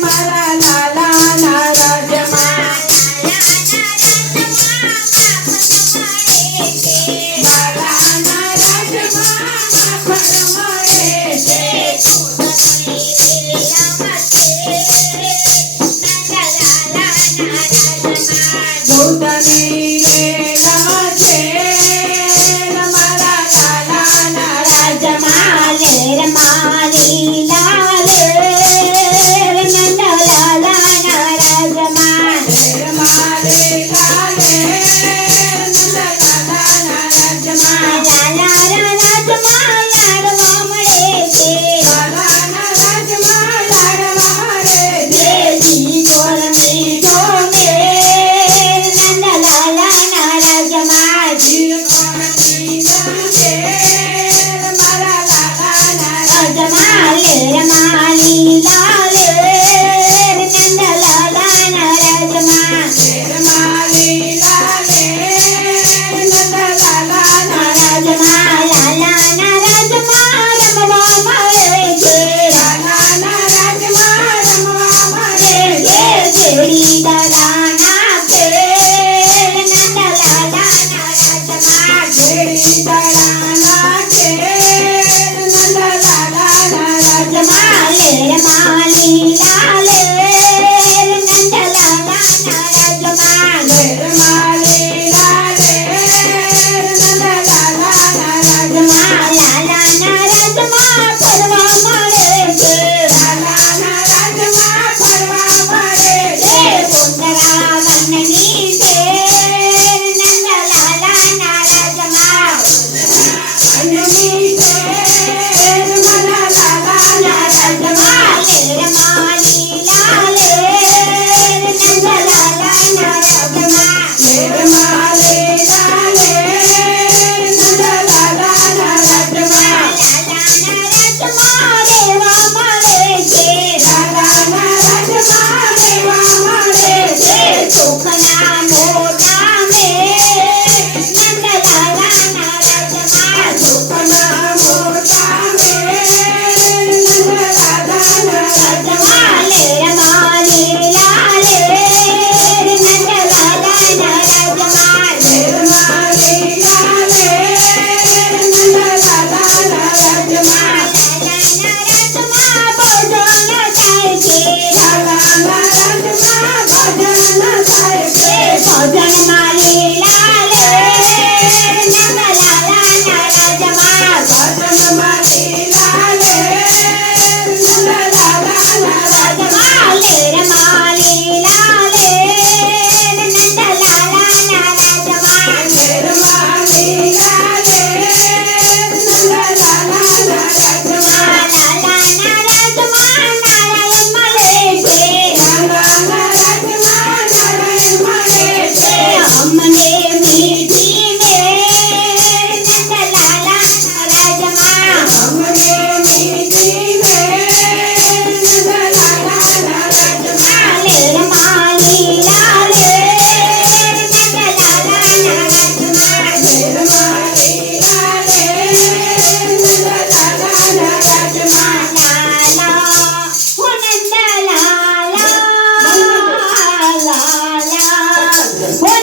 મારા લાલાના રાજમાં લાલાના રાજમાં માખણ મળે છે દૂધની વેલમાં છે મારા લાલાના રાજમાં લેર મારી લાલે નંદલાલાના રાજમાં મારે લાલે નંદલાલાના રાજમાં લાલા રાજમાં લાડવા મળે છે લાલાના રાજમાં લાડવા મળે છે દેશી ગોળ મીઠો મેલ નંદલાલાના રાજમાં જીવનની ગમે મારા લાલાના રાજમાં લેર મારી